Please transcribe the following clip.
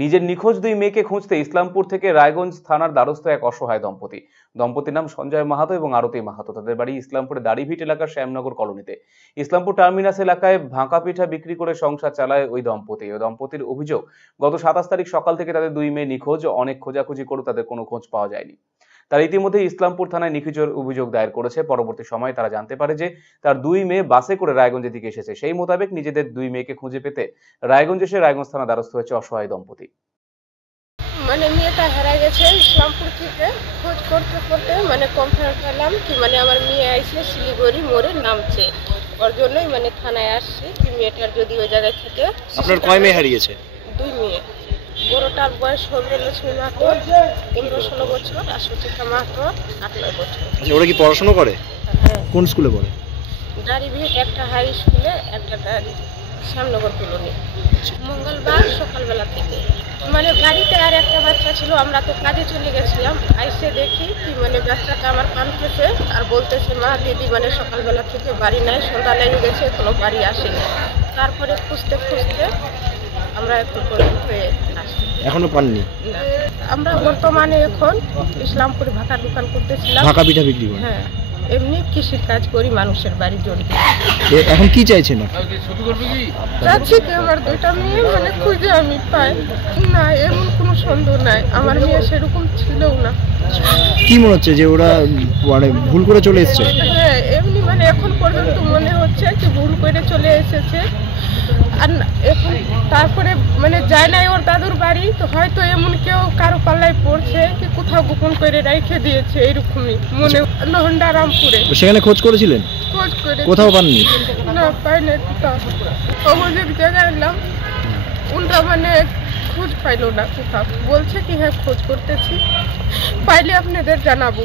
নিজের নিখোঁজ দুই মেয়েকে খুঁজতে ইসলামপুর থেকে রায়গঞ্জ থানার দ্বারস্থ এক অসহায় দম্পতি। দম্পতির নাম সঞ্জয় মাহাতো এবং আরতি মাহাতো। তাদের বাড়ি ইসলামপুরের দাড়িভিট এলাকার শ্যামনগর কলোনিতে। ইসলামপুর টার্মিনাস এলাকায় ভাঁকা পিঠা বিক্রি করে সংসার চালায় ওই দম্পতির অভিযোগ, গত 27 তারিখ সকাল থেকে তাদের দুই মেয়ে নিখোঁজ। অনেক খোঁজাখুঁজি করে তাদের কোনো খোঁজ পাওয়া যায়নি। তারা ইতিমধ্যে ইসলামপুর থানায় নিখোঁজের অভিযোগ দায়ের করেছে। পরবর্তী সময়ে তারা জানতে পারে যে তার দুই মেয়ে বাসে করে রায়গঞ্জের দিকে এসেছে। সেই মোতাবেক নিজেদের দুই মেয়েকে খুঁজে পেতে রায়গঞ্জ এসে রায়গঞ্জ থানা দ্বারস্থ হয়েছে অসহায় দম্পতি। মানে মেয়েটা হারা গেছে ইসলামপুর থেকে। খোঁজ করতে করতে কনফার্ম পেলাম কি আমার মেয়ে আইসে শিলিগুড়ি মোড়ে নামছে। ওর জন্যই থানায় আসছি কি মেয়েটার যদি ওই জায়গায় থেকে। আপনার কয় মেয়ে হারিয়েছে? দুই মেয়ে। বড়টার বয়স হবে লক্ষ্মী মাহাতো 15-16 বছর, আর সুচিকা মাহাতো 8-9 বছর। আচ্ছা, ওরা কি পড়াশোনা করে? হ্যাঁ। কোন স্কুলে পড়ে? দাড়িভিট একটা হাই স্কুলে, একটা শ্যামনগর কলোনি। মঙ্গলবার সকালবেলা থেকে বাড়িতে আর একটা বাচ্চা ছিল, আমরা তো কাজে চলে গেছিলাম। আইসে দেখি কি বাচ্চাটা আমার কাঁদতেছে আর বলতেছে, মা দিদি সকালবেলা থেকে বাড়ি নাই, সন্ধ্যা লেগে গেছে, কোনো বাড়ি আসেনি। তারপরে খুঁজতে খুঁজতে আমরা একটু হয়ে আসছি। এখনো পাননি? আমরা বর্তমানে এখন ইসলামপুরে ভাকার দোকান করতেছিলাম। ভাকা পিঠা বিক্রি করেন? হ্যাঁ, এমনি কৃষির কাজ করি, মানুষের বাড়ি জড়িত। এখন কি চাইছেন? চাচ্ছি কি আমার দুইটা মেয়ে খুঁজে আমি পাই। না, এমন কোনো সন্দেহ নাই, আমার মেয়ে সেরকম ছিলও না। কি মনে হচ্ছে যে ওরা ভুল করে চলে এসেছে? হ্যাঁ, এমনি এখন পর্যন্ত মনে হচ্ছে কি ভুল করে চলে এসেছে। আর এখন তারপরে যায় নাই ওর দাদুর বাড়ি, তো হয়তো এমন কেউ কারো পাল্লায় পড়ছে কি কোথাও গোপন করে রেখে দিয়েছে, এরকমই মনে। নহন্ডারামপুরে সেখানে খোঁজ করেছিলেন? খোঁজ করে কোথাও পাননি? না, পাইনি কোথাও। অভিযোগ জায়গায় এলাম, ওনরা খোঁজ পাইলো না কোথাও। বলছে কি হ্যাঁ খোঁজ করতেছি, পাইলে আপনাদের জানাবো।